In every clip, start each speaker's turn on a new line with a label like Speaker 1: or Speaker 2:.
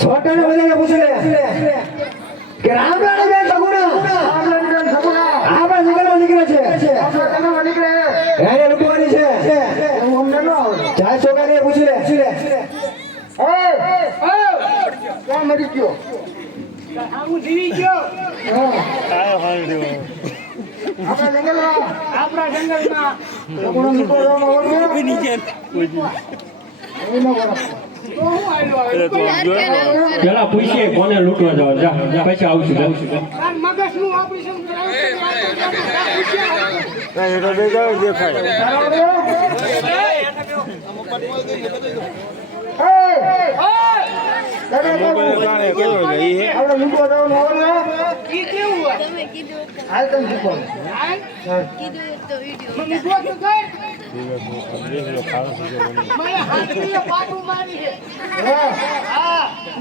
Speaker 1: છોટાને બધાને પૂછી લે કે રામરાણી બેન સગુણા
Speaker 2: સગુણા.
Speaker 1: આપણા જંગલમાં નીકળે છે
Speaker 2: આપણા જંગલમાં નીકળે.
Speaker 1: એને રૂપવાની છે
Speaker 2: અમને ન આવડે.
Speaker 1: ચાર છોકરાને પૂછી લે પૂછી લે
Speaker 2: ઓય, ઓય, ક્યાં મરી ગયો?
Speaker 3: હું જીવી ગયો
Speaker 2: આપણા જંગલમાં
Speaker 3: આપણા જંગલમાં
Speaker 2: સગુણા નીકળવામાં ઓળખે? ન
Speaker 4: પેલા પૂછીએ કોને લૂંટવા જવા. જા પછી આવશું આવશું
Speaker 3: તાર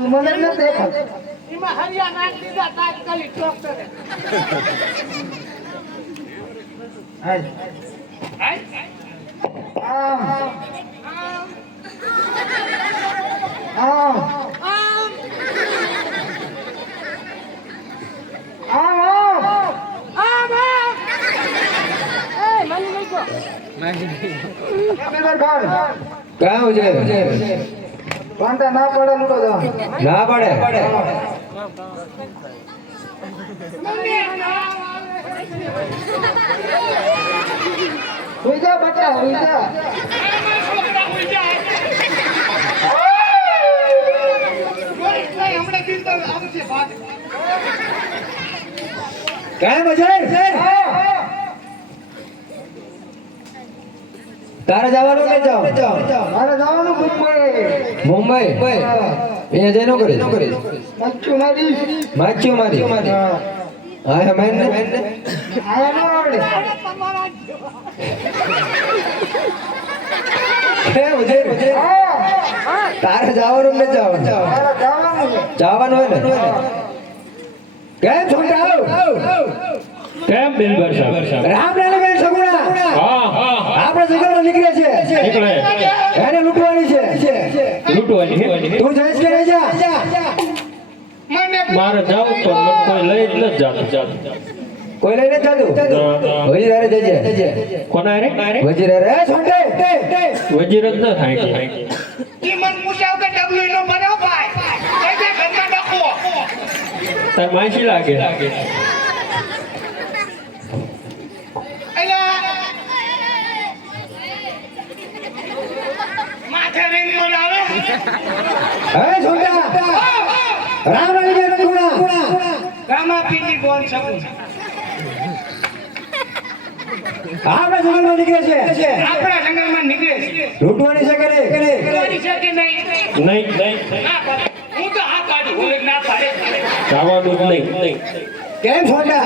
Speaker 3: મને
Speaker 2: નથી દેખાતું.
Speaker 3: એમાં હરિયા નાખી દીધા તાત્કાલિક
Speaker 1: કામ છે
Speaker 2: વાંધા ના પડે લૂટો જવાનું.
Speaker 1: ના પડે
Speaker 3: મને ના
Speaker 2: હુઈ જા બચ્ચા, હુઈ જા.
Speaker 3: છોકરા હોઈ જાય જોઈશ નહીં, હમણાં દિન તો આવશે ભાગ.
Speaker 1: કામ અજય તારે જવાનું કે જાવ
Speaker 2: મારે જવાનું મુંબઈ.
Speaker 1: મુંબઈ? અહીંયા અજય નો કરે
Speaker 2: મચ્છુ મારી.
Speaker 1: માચ્યું મારી?
Speaker 2: હા.
Speaker 1: હા હા મેન ને
Speaker 2: આયા નો આવડે.
Speaker 3: જ.
Speaker 1: કેમ તારે જવાનું કે
Speaker 2: મારે જવાનું
Speaker 1: જવાનું હોય ને? કેમ છોકરા
Speaker 4: કેમ બિલબર સાહેબ?
Speaker 1: રામ બેન સગુણા.
Speaker 4: હા હા
Speaker 1: આપણે જંગલમાં નીકળે છે.
Speaker 4: નીકળે.
Speaker 1: એને લૂંટવાની છે.
Speaker 4: લૂંટવાની
Speaker 1: તું જઈશ કે નહીં જા?
Speaker 4: મારે જાવું તો મને કોઈ લઈ જ નથી જાતું. જાતું
Speaker 1: કોઈ લઈને જાતું? વજીર હારે જજે.
Speaker 4: કોના રે
Speaker 1: વજીર હારે એ છોટે.
Speaker 4: વજીર જ ન થાય કે
Speaker 3: ઈ મન પૂછ્યા વગર ડબલું નો બનાવ ભાઈ કઈ દે ઘરમાં ડખો
Speaker 4: તાર માસી લાગે?
Speaker 1: રામ રાણી બેન સગુણા
Speaker 3: ગામા પીટી બોન શકું
Speaker 1: આપણા જંગલમાં નીકળે છે.
Speaker 3: આપણા જંગલમાં નીકળે છે.
Speaker 1: લૂંટવાની છે કે નહીં?
Speaker 3: લૂંટવાની છે કે નહીં?
Speaker 4: નહીં નહીં.
Speaker 3: હું તો હા પાડું હું ના પાડે.
Speaker 4: જવાનું જ નહીં.
Speaker 1: કેમ છોટા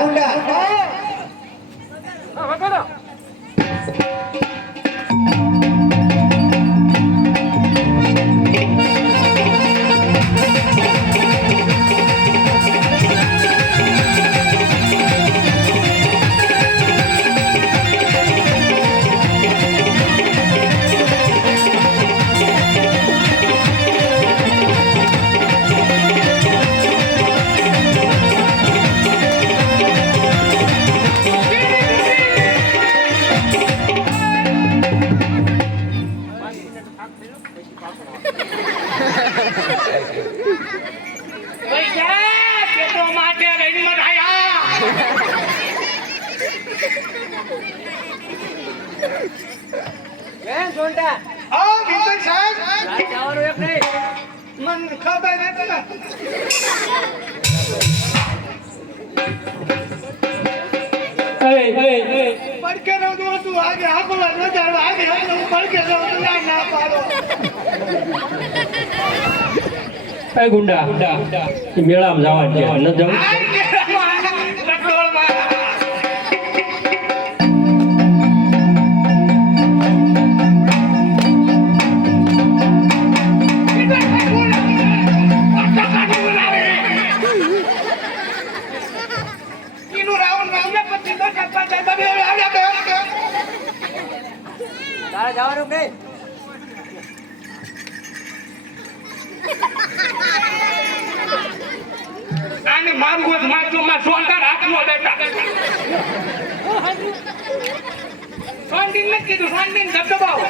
Speaker 3: હા બિપિન સાહેબ. મને એક નહીં. મન
Speaker 4: એ એ
Speaker 3: પડકે રહું તો તું આગે પડકે રહું ના પાડો.
Speaker 4: એ ગુંડા. મેળામાં જવાનું છે ન જવું
Speaker 2: તારે જવાનું કે?
Speaker 3: આને મારું માથું માં સોલદાર હાથમાં બેટા. સોંડી નથી કીધું સોંડી ધબધબાવો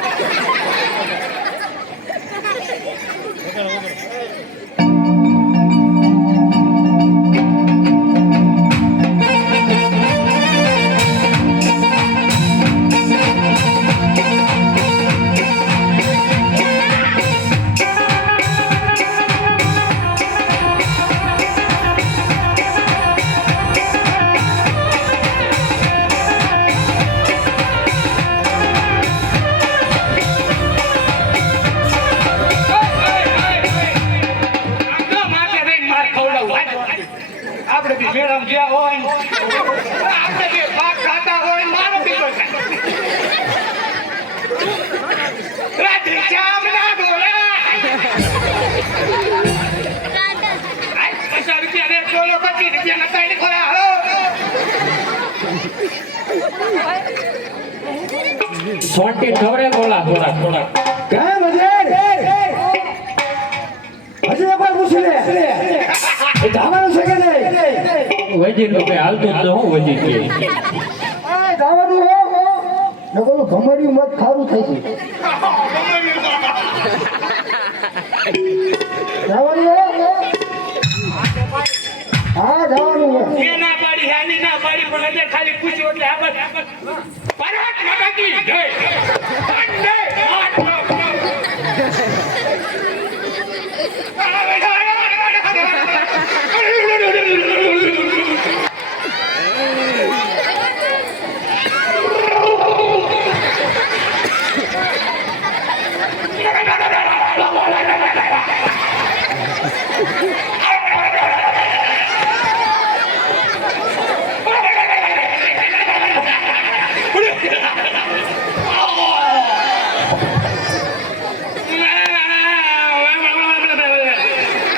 Speaker 4: સોંટી ઠવરે બોલા થોડા થોડા
Speaker 1: કેમ હજી હજી એકવાર પૂછી લે. એ ધાવાનું છે કે નહીં?
Speaker 4: વજી તો કઈ હાલતું જ હું વજી કે.
Speaker 2: ધાવાનું હો ને બોલું ઘમડિયું મત ખારું થઈ છે. ધાવાનું હા.
Speaker 3: પાડી હાની ના પાડી પણ હજાર ખાલી પૂછ્યું એટલે આ બસ પરાઠ મટકી જય.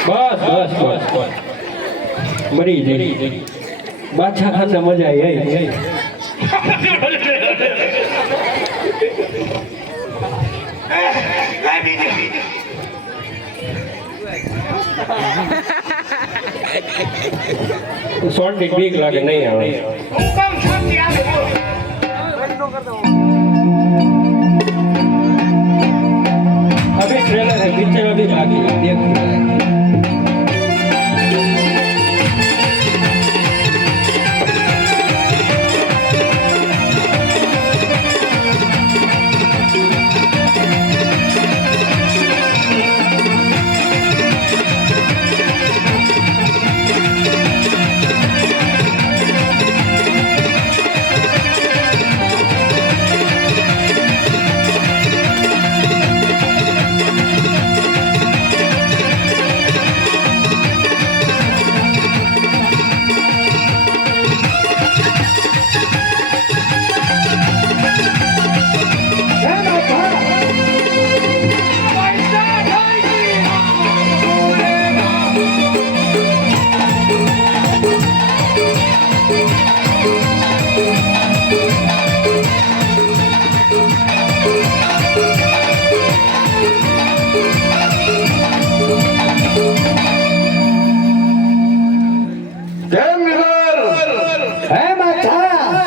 Speaker 4: બસ બસ બસ બસ મરી જઈ બાદશાહ ખાન મજા આવી આવી સોંટી બીક લાગે નહીં આવે
Speaker 3: હુકમ છોડી આવે બોલો
Speaker 4: अभी ट्रेलर है पिक्चर अभी बाकी है देख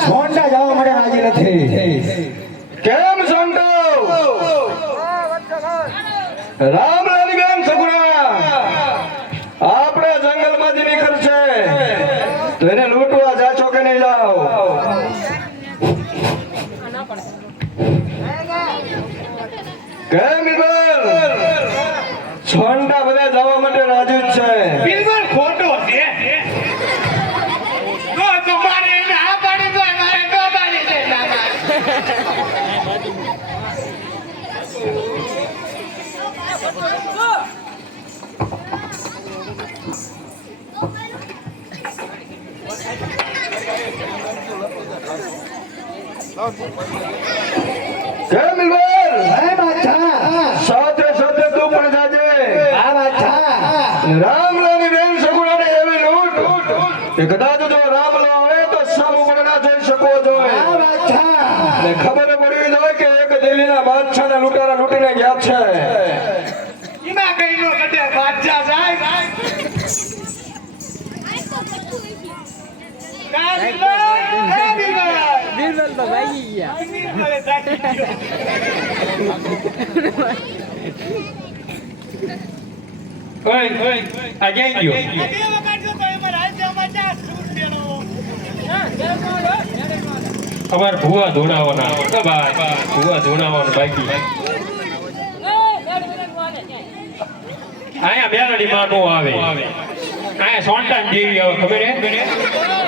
Speaker 1: સોંડા જવા માટે રાજી નથી.
Speaker 2: કેમ સંતો રામ રાની બેન સગુણા આપણે જંગલમાંથી નીકળશે તો એને લૂંટવા જાચો કે નહીં જાઓ કેમ નિગર સોંડા બધા જવા માટે રાજી જ છે
Speaker 3: બિલકુલ ખોટો છે તો તમારે એને આ પાડી દો મારે તો પાડી દે ના પાડી.
Speaker 2: એવી લૂંટ. કે કદાચ જો રામલો આવે તો સામુ પણ ના જઈ શકો
Speaker 1: માથા
Speaker 2: ને ખબર પડવી જોઈએ કે એક દિલ્હીના બાદશાહને લૂંટારા લૂંટીને ગયા છે.
Speaker 3: એમાં કઈ નો કટે બાદશાહ જાય બિરબલ તો ભાગી ગયા
Speaker 4: ઓય ઓય આ જઈ ગયો અમાર ભૂવા ધોડાવાના તો ભાઈ ભુવા અહીંયા બાકી આયા બેરડી માં નો આવે આયા સોંટા દેવી આવે ખબર હે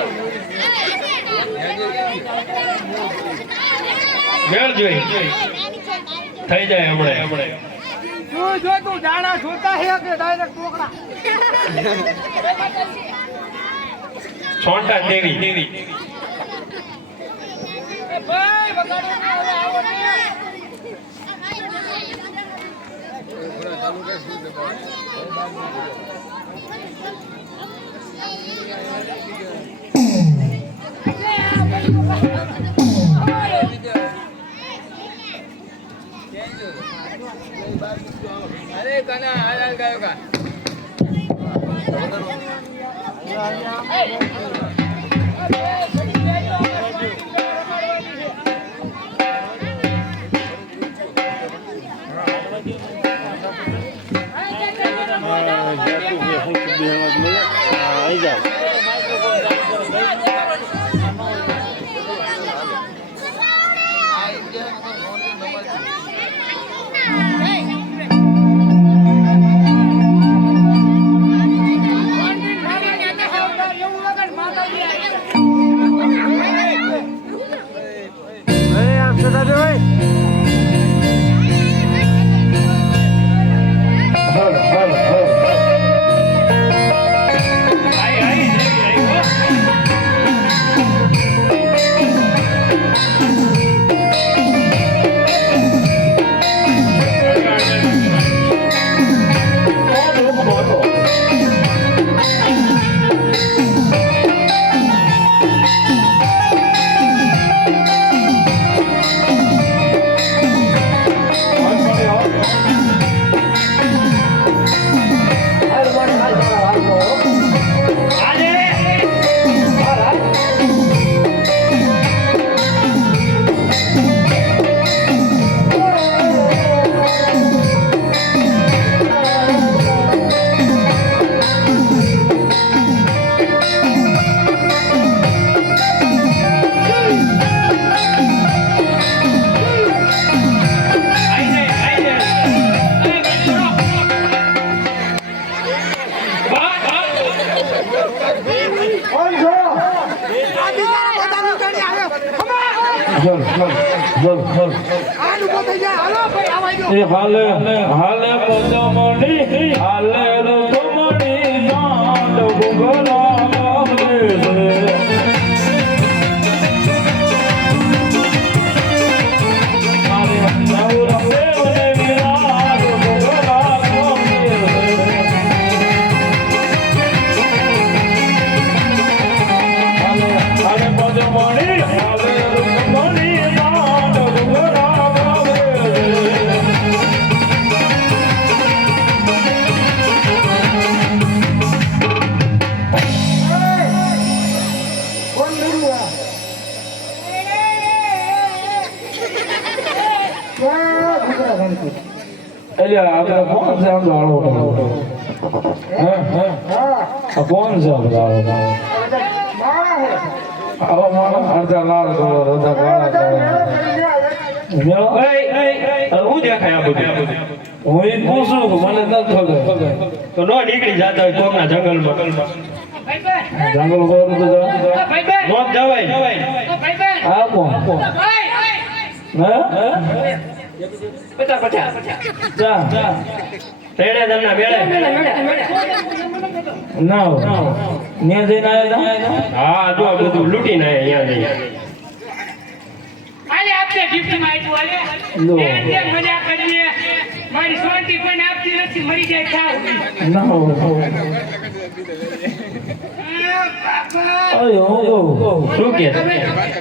Speaker 4: મેળ જોઈ. થઈ જાય હમણાં.
Speaker 3: જો જો તું દાણા જોતા હે કે ડાયરેક્ટ ટોકરા
Speaker 4: સોંટાન દેવી દેવી
Speaker 2: હલ
Speaker 5: એ હાલે હાલે પદમણી હાલે.
Speaker 1: કોણ
Speaker 5: છે અડધા લાલ કલર અડધા કાળા કલર.
Speaker 4: હું દેખાય આ બધું?
Speaker 5: હું એ પૂછું મને નથી ખબર.
Speaker 4: તો નો નીકળી જતા હોય કોકના જંગલમાં.
Speaker 5: જંગલ કોર તો
Speaker 4: નો જવાય.
Speaker 5: હા કોણ? હે?
Speaker 4: પચાસ પચાસ.
Speaker 5: જા.
Speaker 4: મેળે.
Speaker 5: ના ન્યા જઈને આવ્યા
Speaker 4: હા જો આ બધું લૂંટીને આયા અહીંયા જઈએ
Speaker 3: આલે આપને ગિફ્ટમાં આપ્યું
Speaker 5: લો.
Speaker 3: આલે એમ મજા કરીએ. મારી સોનથી કોઈને આપતી નથી મરી જાય ખાવ
Speaker 5: ના
Speaker 3: બાપા.
Speaker 5: અયો હું
Speaker 4: શું કે? છે?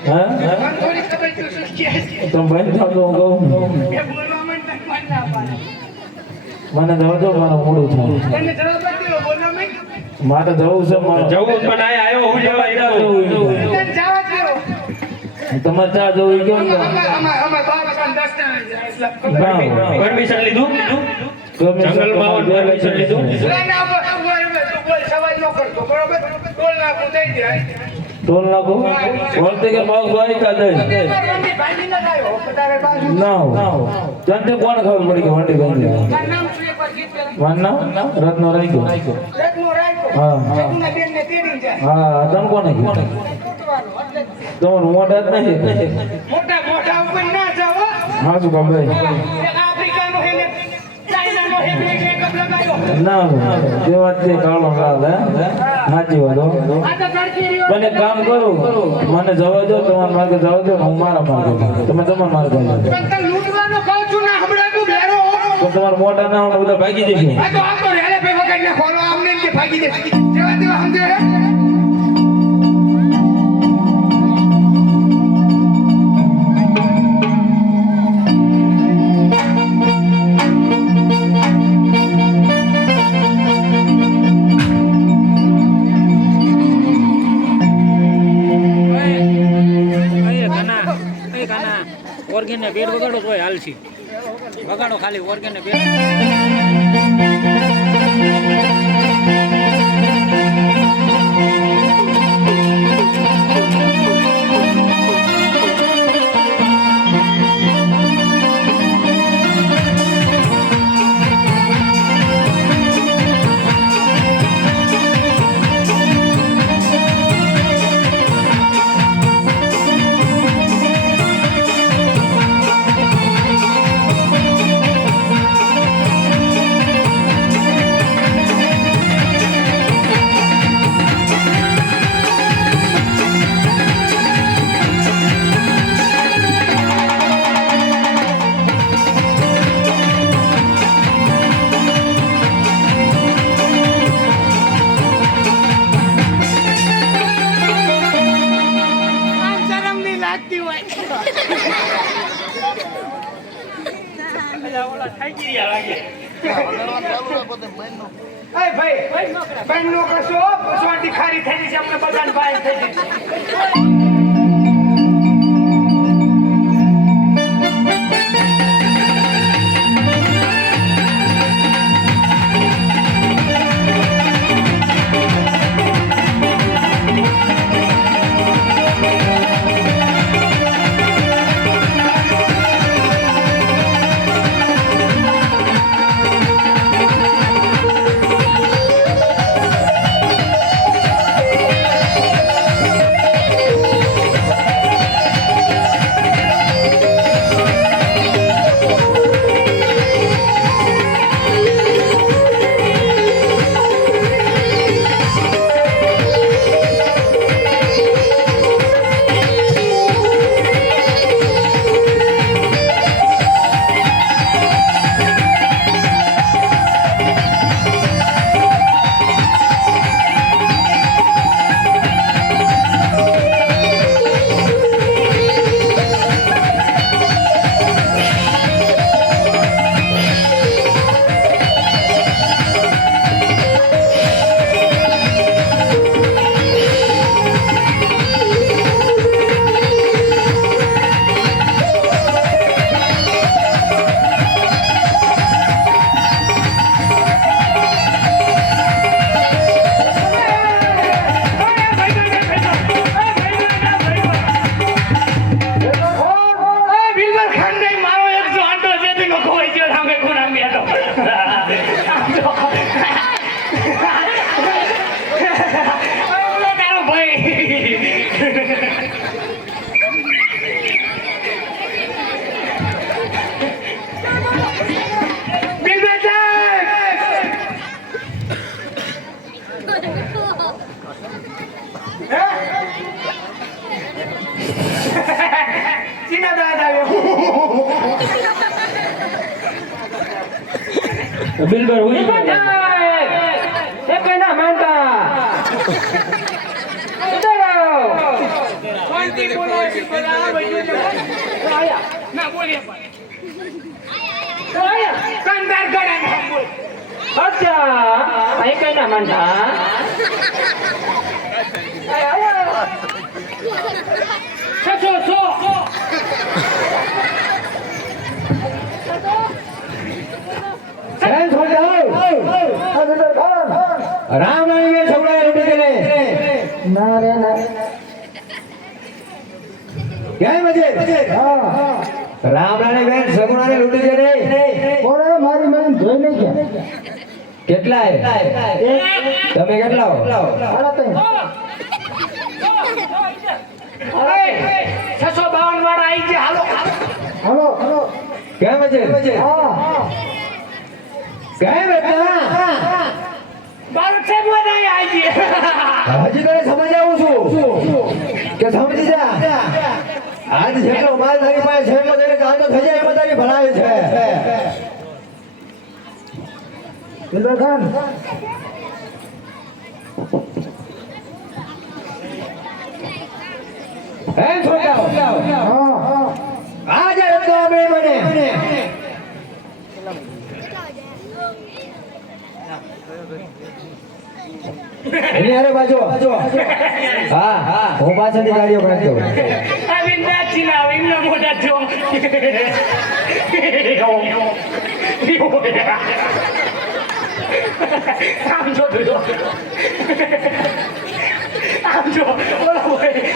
Speaker 5: હે?
Speaker 3: તો શું છે.
Speaker 5: તમે ભાઈ થાવ તો હું કહું.
Speaker 3: એ બોલવા માંડતા કોણ ના પાડે?
Speaker 5: મને જવા દો મારો મોડું થાય. મારે જવું છે મારે.
Speaker 4: જવું પણ આયા આવ્યો હું
Speaker 5: જવું
Speaker 3: દ્યો.
Speaker 5: તમારે ચા જવું ના
Speaker 4: પરમિશન લીધું? લીધું?
Speaker 6: દે.
Speaker 5: ટોલ નાખો. બોલતે કે ભાગ ભાઈ કા દે
Speaker 6: ન
Speaker 5: જનતે કોણ ખબર પડી કે વાંટી ગંદી
Speaker 6: તારું નામ
Speaker 5: રત્નો રાખ્યો.
Speaker 6: રત્નો.
Speaker 5: હા, હા. તને કોને તમારું મોઢા જ નહીં.
Speaker 6: મોટા ઉપર ના હા.
Speaker 5: શું
Speaker 6: આફ્રિકાનો ચાઇનાનો મેકઅપ.
Speaker 5: ના જે વાત છે કાળો હે? સાચી વાત. મને કામ કરો મને જવા દો તમારા માર્ગે જવા દો હું મારા માર્ગે તમે તમારા માર્ગે
Speaker 6: લૂંટવાનો કહું છું ને, હમણાં તું ભેરો
Speaker 5: તમારા મોટા ના હોય બધા ભાગી જશે.
Speaker 6: રેલે પે વગરને ખોલો, આમને કે ભાગી દે. જેવા
Speaker 3: ઓર્ગેન ને બેડ વગાડો તોય હાલશી વગાડો ખાલી ઓર્ગેન ને બેડ બિલબર
Speaker 4: હોય
Speaker 7: એ કઈ ના માનતા
Speaker 6: શાંતિ બોલો બોલા આયા ના બોલીએ કંદાર ગળા ના બોલ
Speaker 7: અચ્છા એ કઈ ના માનતા
Speaker 6: છસો સો
Speaker 1: રામ રાણી છોકરા લૂંટી ગયેલે
Speaker 8: ના રે ના
Speaker 1: ક્યાં મજે રામ રાણી બેન સગુણાને લૂંટી ગયેલે
Speaker 8: ઓરે મારી મેં જોઈ નહીં ગયા
Speaker 1: કેટલા તમે કેટલા
Speaker 3: છસો બાવન વાળા આવી ગયા. હાલો
Speaker 8: હાલો. હાલો.
Speaker 1: ક્યાં મજે
Speaker 8: હા.
Speaker 1: ક્યાં બેટા
Speaker 3: બાર સાહેબ બધા આવી
Speaker 1: હજી તને સમજાવું છું. કે સમજી જા. આજ જેટલો માલ તારી પાસે છે એમાં તારી કાંતો થઈ જાય એમાં તારી છે.
Speaker 8: દિલબર ખાન
Speaker 1: હે છોકરાઓ
Speaker 8: હા.
Speaker 1: આજે રસ્તો આપણે મને એની હારે બાજુ હા હા. હું પાછળથી ગાડીઓ કાઢતો
Speaker 3: આવી નાચી ના આવી એમના મોઢા જો આમ જો તો આમ જો ઓલો ભાઈ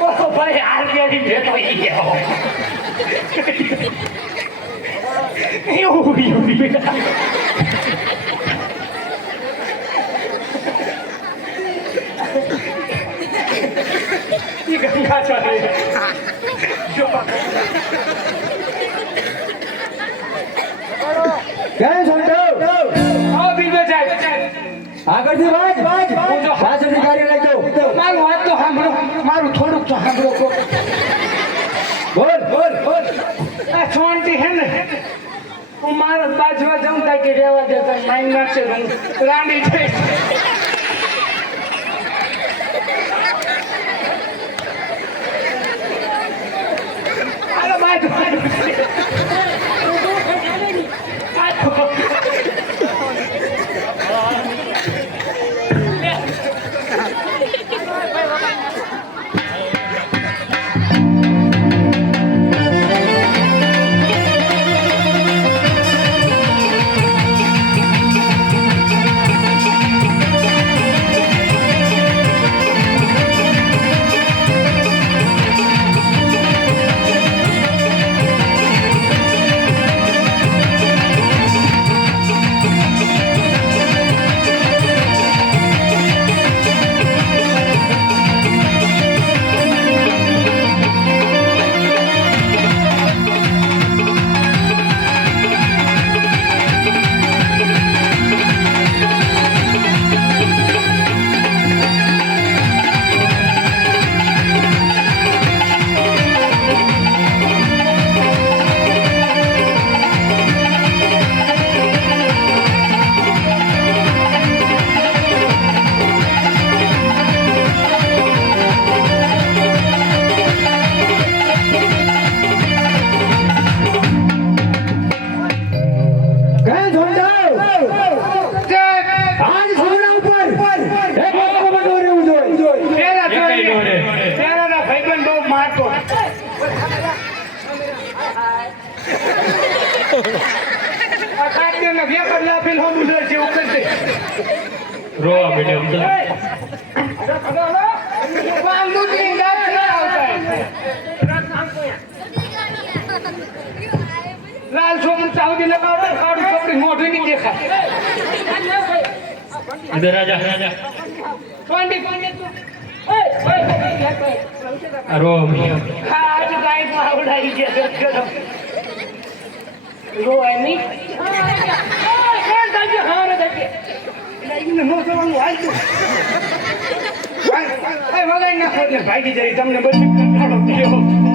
Speaker 3: ઓલો ભાઈ ગેરી ભેટો ઈ ગયો. એવું એવું ઈ ગંગા ચાલે. જો
Speaker 1: ક્યાં છોકરાઓ
Speaker 3: આવો બિલબે સાહેબ
Speaker 1: આગળથી વાજ વાજ પાછળથી ગાડીઓ નાખજો
Speaker 3: મારું વાત તો સાંભળો. મારું થોડુંક તો સાંભળો. કો
Speaker 1: બોલ બોલ બોલ.
Speaker 3: આ છોણતી હે ને હું મારા બાજવા જાઉં તા કે રહેવા દે તો માઇન નાખશે હું રાંડી થઈ હાલો બાજુ લાલ છોકરી ચાવડી લગાવે કાળી છોકરી મોઢી ની દેખાય
Speaker 4: ઇધર રાજા રાજા
Speaker 3: પાંડી પાંડી તું
Speaker 4: રો
Speaker 3: હા આજે ગયા ઓય, કોણ દાજે? હા, રે દાજે. લાગીને નો જવાનું હાલતું. એ વગાડી નાખો એટલે જાય તમને બધી